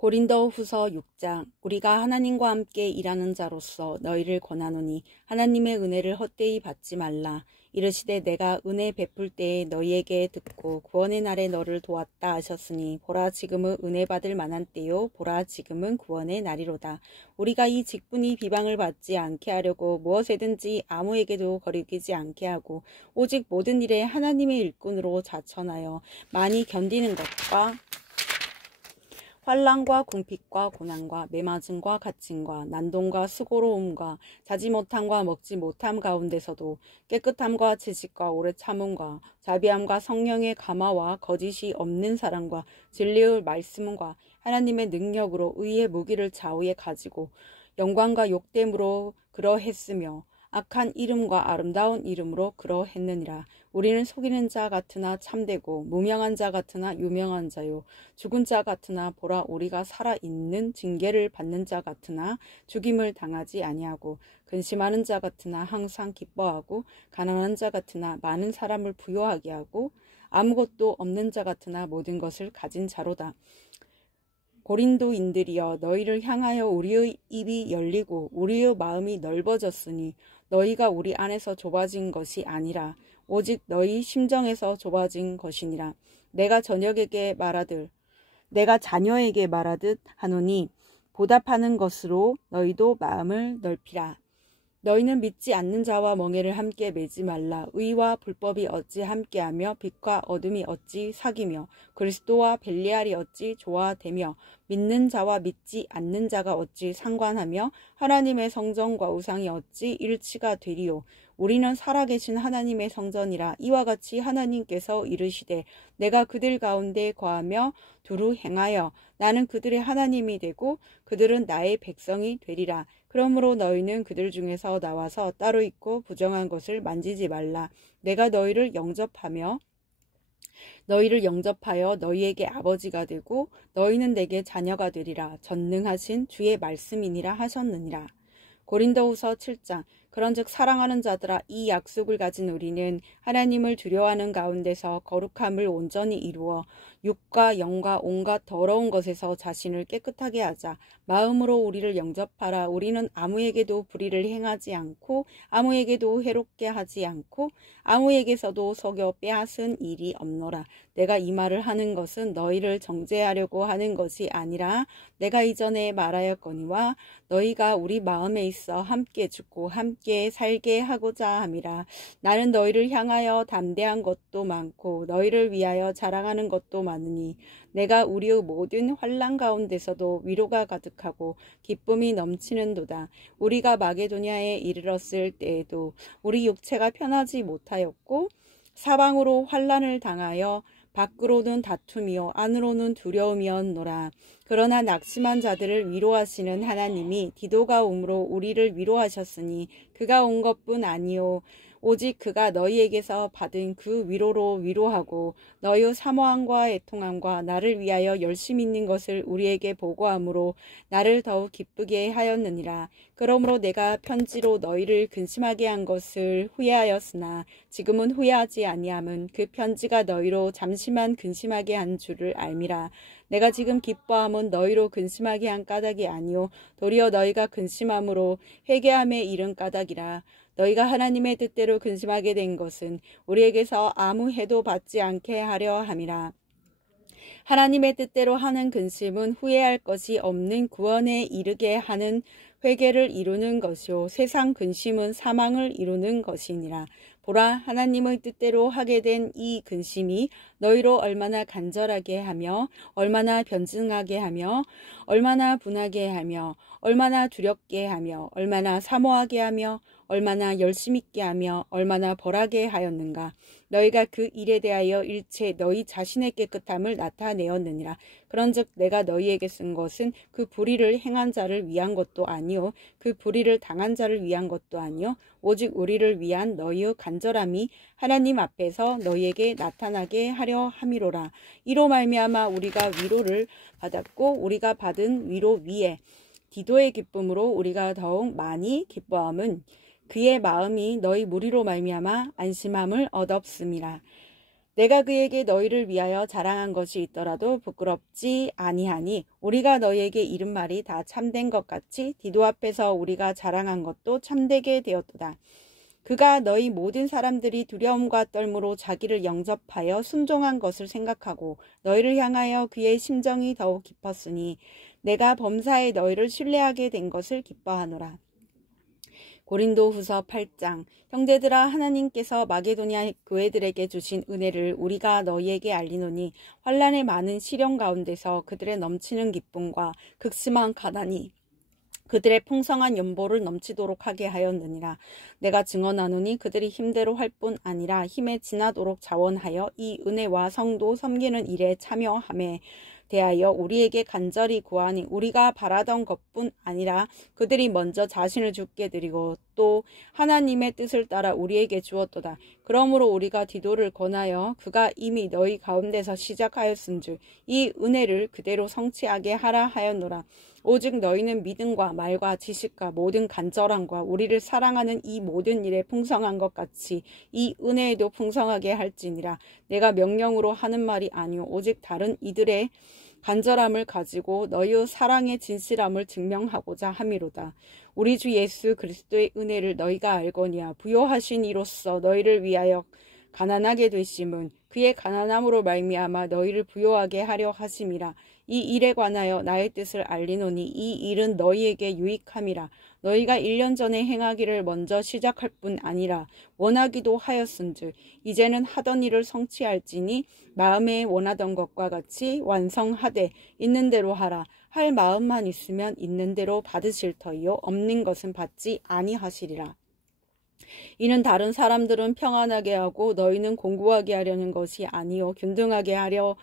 고린도후서 6장. 우리가 하나님과 함께 일하는 자로서 너희를 권하노니 하나님의 은혜를 헛되이 받지 말라. 이르시되 내가 은혜 베풀 때에 너희에게 듣고 구원의 날에 너를 도왔다 하셨으니 보라 지금은 은혜 받을 만한 때요 보라 지금은 구원의 날이로다. 우리가 이 직분이 비방을 받지 않게 하려고 무엇에든지 아무에게도 거리끼지 않게 하고 오직 모든 일에 하나님의 일꾼으로 자천하여 많이 견디는 것과 환난과 궁핍과 고난과 매맞음과 갇힘과 난동과 수고로움과 자지 못함과 먹지 못함 가운데서도 깨끗함과 지식과 오래 참음과 자비함과 성령의 감화와 거짓이 없는 사랑과 진리의 말씀과 하나님의 능력으로 의의 무기를 좌우에 가지고 영광과 욕됨으로 그러했으며 악한 이름과 아름다운 이름으로 그러했느니라. 우리는 속이는 자 같으나 참되고 무명한 자 같으나 유명한 자요 죽은 자 같으나 보라 우리가 살아있는 징계를 받는 자 같으나 죽임을 당하지 아니하고 근심하는 자 같으나 항상 기뻐하고 가난한 자 같으나 많은 사람을 부요하게 하고 아무것도 없는 자 같으나 모든 것을 가진 자로다. 고린도인들이여 너희를 향하여 우리의 입이 열리고 우리의 마음이 넓어졌으니 너희가 우리 안에서 좁아진 것이 아니라 오직 너희 심정에서 좁아진 것이니라. 내가 자녀에게 말하듯 하노니 보답하는 것으로 너희도 마음을 넓히라. 너희는 믿지 않는 자와 멍에를 함께 매지 말라. 의와 불법이 어찌 함께하며 빛과 어둠이 어찌 사귀며 그리스도와 벨리알이 어찌 조화되며 믿는 자와 믿지 않는 자가 어찌 상관하며 하나님의 성전과 우상이 어찌 일치가 되리요. 우리는 살아계신 하나님의 성전이라. 이와 같이 하나님께서 이르시되 내가 그들 가운데 거하며 두루 행하여 나는 그들의 하나님이 되고 그들은 나의 백성이 되리라. 그러므로 너희는 그들 중에서 나와서 따로 있고 부정한 것을 만지지 말라. 내가 너희를 영접하여 너희에게 아버지가 되고 너희는 내게 자녀가 되리라. 전능하신 주의 말씀이니라 하셨느니라. 고린도후서 7장. 그런즉 사랑하는 자들아 이 약속을 가진 우리는 하나님을 두려워하는 가운데서 거룩함을 온전히 이루어 육과 영과 온갖 더러운 것에서 자신을 깨끗하게 하자. 마음으로 우리를 영접하라. 우리는 아무에게도 불의를 행하지 않고 아무에게도 해롭게 하지 않고 아무에게서도 속여 빼앗은 일이 없노라. 내가 이 말을 하는 것은 너희를 정죄하려고 하는 것이 아니라 내가 이전에 말하였거니와 너희가 우리 마음에 있어 함께 죽고 함께 살게 하고자 함이라. 나는 너희를 향하여 담대한 것도 많고 너희를 위하여 자랑하는 것도 많으니 내가 우리의 모든 환난 가운데서도 위로가 가득하고 기쁨이 넘치는도다. 우리가 마게도냐에 이르렀을 때에도 우리 육체가 편하지 못하였고 사방으로 환난을 당하여 밖으로는 다툼이요 안으로는 두려움이었노라. 그러나 낙심한 자들을 위로하시는 하나님이 디도가 옴으로 우리를 위로하셨으니 그가 온 것뿐 아니요 오직 그가 너희에게서 받은 그 위로로 위로하고 너희의 사모함과 애통함과 나를 위하여 열심 있는 것을 우리에게 보고함으로 나를 더욱 기쁘게 하였느니라. 그러므로 내가 편지로 너희를 근심하게 한 것을 후회하였으나 지금은 후회하지 아니함은 그 편지가 너희로 잠시만 근심하게 한 줄을 알미라. 내가 지금 기뻐함은 너희로 근심하게 한 까닭이 아니요 도리어 너희가 근심함으로 회개함에 이른 까닭이라. 너희가 하나님의 뜻대로 근심하게 된 것은 우리에게서 아무 해도 받지 않게 하려 함이라. 하나님의 뜻대로 하는 근심은 후회할 것이 없는 구원에 이르게 하는 회개를 이루는 것이요 세상 근심은 사망을 이루는 것이니라. 보라 하나님의 뜻대로 하게 된 이 근심이 너희로 얼마나 간절하게 하며 얼마나 변증하게 하며 얼마나 분하게 하며 얼마나 두렵게 하며 얼마나 사모하게 하며 얼마나 열심 있게 하며 얼마나 벌하게 하였는가. 너희가 그 일에 대하여 일체 너희 자신의 깨끗함을 나타내었느니라. 그런즉 내가 너희에게 쓴 것은 그 불의를 행한 자를 위한 것도 아니요 그 불의를 당한 자를 위한 것도 아니요 오직 우리를 위한 너희의 간절함이 하나님 앞에서 너희에게 나타나게 하려 함이로라. 이로 말미암아 우리가 위로를 받았고 우리가 받은 위로 위에 디도의 기쁨으로 우리가 더욱 많이 기뻐함은 그의 마음이 너희 무리로 말미암아 안심함을 얻었음이라. 내가 그에게 너희를 위하여 자랑한 것이 있더라도 부끄럽지 아니하니 우리가 너희에게 이른 말이 다 참된 것 같이 디도 앞에서 우리가 자랑한 것도 참되게 되었도다. 그가 너희 모든 사람들이 두려움과 떨므로 자기를 영접하여 순종한 것을 생각하고 너희를 향하여 그의 심정이 더욱 깊었으니 내가 범사에 너희를 신뢰하게 된 것을 기뻐하노라. 고린도후서 8장. 형제들아, 하나님께서 마게도냐 교회들에게 주신 은혜를 우리가 너희에게 알리노니 환난의 많은 시련 가운데서 그들의 넘치는 기쁨과 극심한 가난이 그들의 풍성한 연보를 넘치도록 하게 하였느니라. 내가 증언하노니 그들이 힘대로 할 뿐 아니라 힘에 지나도록 자원하여 이 은혜와 성도 섬기는 일에 참여함에 대하여 우리에게 간절히 구하니 우리가 바라던 것뿐 아니라 그들이 먼저 자신을 주께 드리고 또 하나님의 뜻을 따라 우리에게 주었도다. 그러므로 우리가 디도를 권하여 그가 이미 너희 가운데서 시작하였은즉 이 은혜를 그대로 성취하게 하라 하였노라. 오직 너희는 믿음과 말과 지식과 모든 간절함과 우리를 사랑하는 이 모든 일에 풍성한 것 같이 이 은혜에도 풍성하게 할지니라. 내가 명령으로 하는 말이 아니오 오직 다른 이들의 간절함을 가지고 너희의 사랑의 진실함을 증명하고자 함이로다. 우리 주 예수 그리스도의 은혜를 너희가 알거니와 부요하신 이로써 너희를 위하여 가난하게 되심은 그의 가난함으로 말미암아 너희를 부요하게 하려 하심이라. 이 일에 관하여 나의 뜻을 알리노니 이 일은 너희에게 유익함이라. 너희가 1년 전에 행하기를 먼저 시작할 뿐 아니라 원하기도 하였은즉 이제는 하던 일을 성취할지니 마음에 원하던 것과 같이 완성하되 있는 대로 하라. 할 마음만 있으면 있는 대로 받으실 터이요 없는 것은 받지 아니하시리라. 이는 다른 사람들은 평안하게 하고 너희는 공고하게 하려는 것이 아니요 균등하게 하려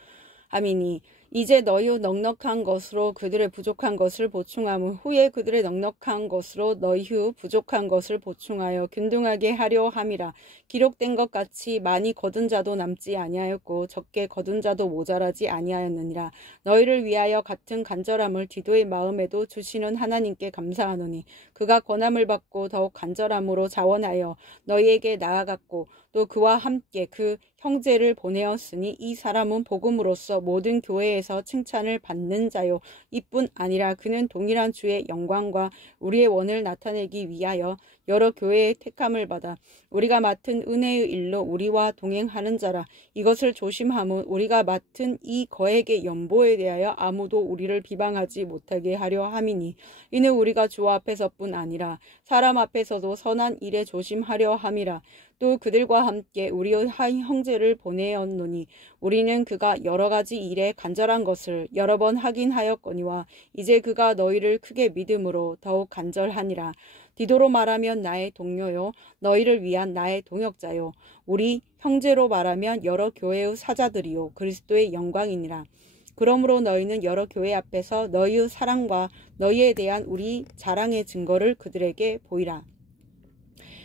함이니 이제 너희 넉넉한 것으로 그들의 부족한 것을 보충함 후에 그들의 넉넉한 것으로 너희 부족한 것을 보충하여 균등하게 하려 함이라. 기록된 것 같이 많이 거둔 자도 남지 아니하였고 적게 거둔 자도 모자라지 아니하였느니라. 너희를 위하여 같은 간절함을 디도의 마음에도 주시는 하나님께 감사하노니 그가 권함을 받고 더욱 간절함으로 자원하여 너희에게 나아갔고 또 그와 함께 그 형제를 보내었으니 이 사람은 복음으로써 모든 교회에서 칭찬을 받는 자요 이뿐 아니라 그는 동일한 주의 영광과 우리의 원을 나타내기 위하여 여러 교회의 택함을 받아 우리가 맡은 은혜의 일로 우리와 동행하는 자라. 이것을 조심함은 우리가 맡은 이 거액의 연보에 대하여 아무도 우리를 비방하지 못하게 하려 함이니 이는 우리가 주 앞에서뿐 아니라 사람 앞에서도 선한 일에 조심하려 함이라. 또 그들과 함께 우리의 형제를 보내었노니 우리는 그가 여러 가지 일에 간절한 것을 여러 번 하긴 하였거니와 이제 그가 너희를 크게 믿음으로 더욱 간절하니라. 디도로 말하면 나의 동료요 너희를 위한 나의 동역자요 우리 형제로 말하면 여러 교회의 사자들이요 그리스도의 영광이니라. 그러므로 너희는 여러 교회 앞에서 너희의 사랑과 너희에 대한 우리 자랑의 증거를 그들에게 보이라.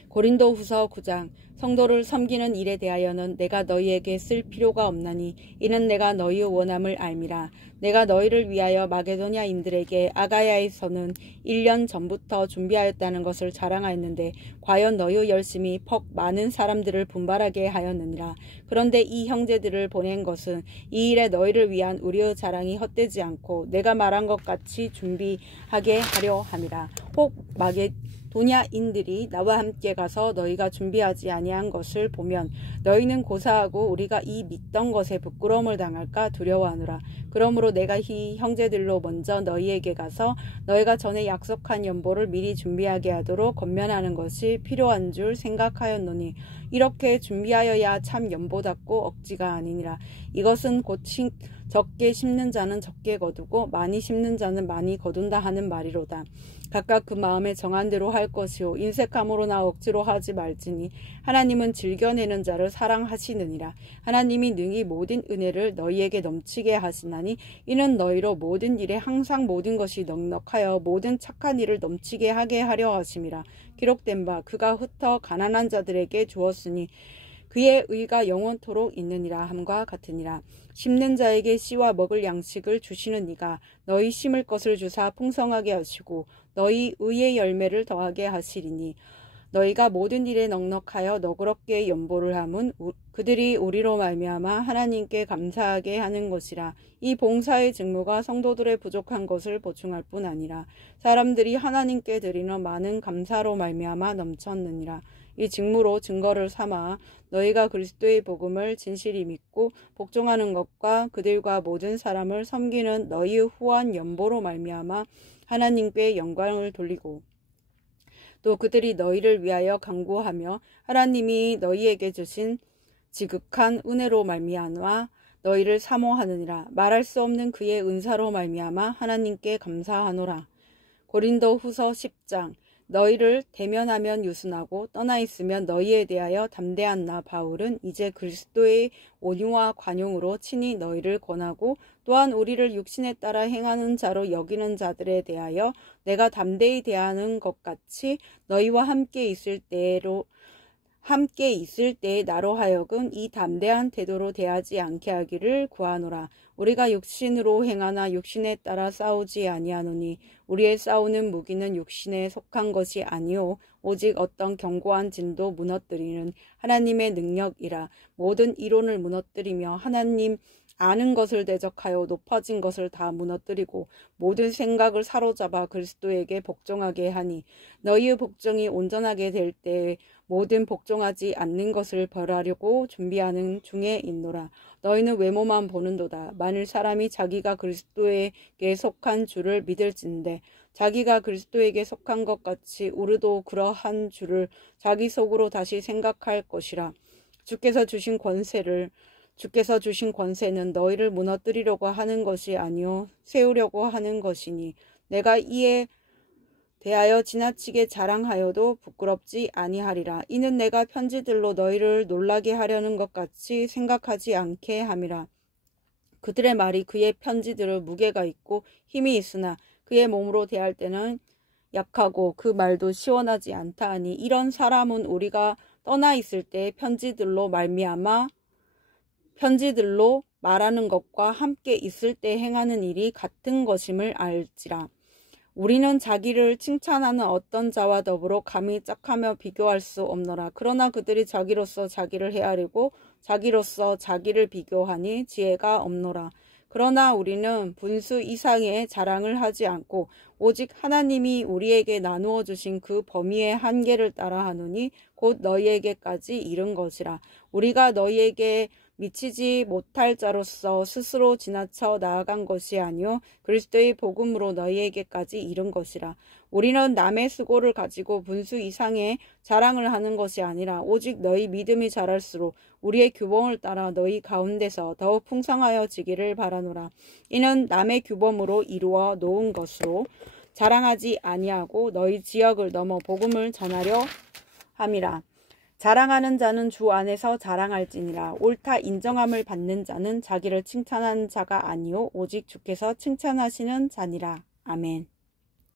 고린도후서 9장. 성도를 섬기는 일에 대하여는 내가 너희에게 쓸 필요가 없나니 이는 내가 너희의 원함을 알미라. 내가 너희를 위하여 마게도냐인들에게 아가야에서는 1년 전부터 준비하였다는 것을 자랑하였는데 과연 너희의 열심이 퍽 많은 사람들을 분발하게 하였느니라. 그런데 이 형제들을 보낸 것은 이 일에 너희를 위한 우리의 자랑이 헛되지 않고 내가 말한 것 같이 준비하게 하려 함이라. 혹 마게도냐인들이 나와 함께 가서 너희가 준비하지 아니한 것을 보면 너희는 고사하고 우리가 이 믿던 것에 부끄러움을 당할까 두려워하노라. 그러므로 내가 이 형제들로 먼저 너희에게 가서 너희가 전에 약속한 연보를 미리 준비하게 하도록 권면하는 것이 필요한 줄 생각하였노니 이렇게 준비하여야 참 연보답고 억지가 아니니라. 이것은 곧 적게 심는 자는 적게 거두고 많이 심는 자는 많이 거둔다 하는 말이로다. 각각 그 마음에 정한 대로 할 것이요 인색함으로나 억지로 하지 말지니 하나님은 즐겨내는 자를 사랑하시느니라. 하나님이 능히 모든 은혜를 너희에게 넘치게 하시나니 이는 너희로 모든 일에 항상 모든 것이 넉넉하여 모든 착한 일을 넘치게 하게 하려 하심이라. 기록된 바 그가 흩어 가난한 자들에게 주었으니 그의 의가 영원토록 있느니라 함과 같으니라. 심는 자에게 씨와 먹을 양식을 주시는 이가 너희 심을 것을 주사 풍성하게 하시고 너희 의의 열매를 더하게 하시리니 너희가 모든 일에 넉넉하여 너그럽게 연보를 함은 그들이 우리로 말미암아 하나님께 감사하게 하는 것이라. 이 봉사의 직무가 성도들의 부족한 것을 보충할 뿐 아니라 사람들이 하나님께 드리는 많은 감사로 말미암아 넘쳤느니라. 이 직무로 증거를 삼아 너희가 그리스도의 복음을 진실히 믿고 복종하는 것과 그들과 모든 사람을 섬기는 너희의 후한 연보로 말미암아 하나님께 영광을 돌리고 또 그들이 너희를 위하여 간구하며 하나님이 너희에게 주신 지극한 은혜로 말미암아 너희를 사모하느니라. 말할 수 없는 그의 은사로 말미암아 하나님께 감사하노라. 고린도후서 10장. 너희를 대면하면 유순하고 떠나 있으면 너희에 대하여 담대한 나 바울은 이제 그리스도의 온유와 관용으로 친히 너희를 권하고 또한 우리를 육신에 따라 행하는 자로 여기는 자들에 대하여 내가 담대히 대하는 것 같이 너희와 함께 있을 때에 나로 하여금 이 담대한 태도로 대하지 않게 하기를 구하노라. 우리가 육신으로 행하나 육신에 따라 싸우지 아니하노니 우리의 싸우는 무기는 육신에 속한 것이 아니오 오직 어떤 견고한 진도 무너뜨리는 하나님의 능력이라. 모든 이론을 무너뜨리며 하나님 아는 것을 대적하여 높아진 것을 다 무너뜨리고 모든 생각을 사로잡아 그리스도에게 복종하게 하니 너희의 복종이 온전하게 될 때에 모든 복종하지 않는 것을 벌하려고 준비하는 중에 있노라. 너희는 외모만 보는도다. 만일 사람이 자기가 그리스도에게 속한 줄을 믿을진대 자기가 그리스도에게 속한 것 같이 우리도 그러한 줄을 자기 속으로 다시 생각할 것이라. 주께서 주신 권세는 너희를 무너뜨리려고 하는 것이 아니요 세우려고 하는 것이니 내가 이에 대하여 지나치게 자랑하여도 부끄럽지 아니하리라. 이는 내가 편지들로 너희를 놀라게 하려는 것 같이 생각하지 않게 함이라. 그들의 말이 그의 편지들은 무게가 있고 힘이 있으나 그의 몸으로 대할 때는 약하고 그 말도 시원하지 않다 하니 이런 사람은 우리가 떠나 있을 때 편지들로 말하는 것과 함께 있을 때 행하는 일이 같은 것임을 알지라. 우리는 자기를 칭찬하는 어떤 자와 더불어 감히 짝하며 비교할 수 없노라. 그러나 그들이 자기로서 자기를 헤아리고 자기로서 자기를 비교하니 지혜가 없노라. 그러나 우리는 분수 이상의 자랑을 하지 않고 오직 하나님이 우리에게 나누어 주신 그 범위의 한계를 따라 하노니 곧 너희에게까지 이른 것이라. 우리가 너희에게 미치지 못할 자로서 스스로 지나쳐 나아간 것이 아니요 그리스도의 복음으로 너희에게까지 이른 것이라. 우리는 남의 수고를 가지고 분수 이상의 자랑을 하는 것이 아니라 오직 너희 믿음이 자랄수록 우리의 규범을 따라 너희 가운데서 더욱 풍성하여지기를 바라노라. 이는 남의 규범으로 이루어 놓은 것으로 자랑하지 아니하고 너희 지역을 넘어 복음을 전하려 함이라. 자랑하는 자는 주 안에서 자랑할지니라. 옳다 인정함을 받는 자는 자기를 칭찬하는 자가 아니요 오직 주께서 칭찬하시는 자니라. 아멘.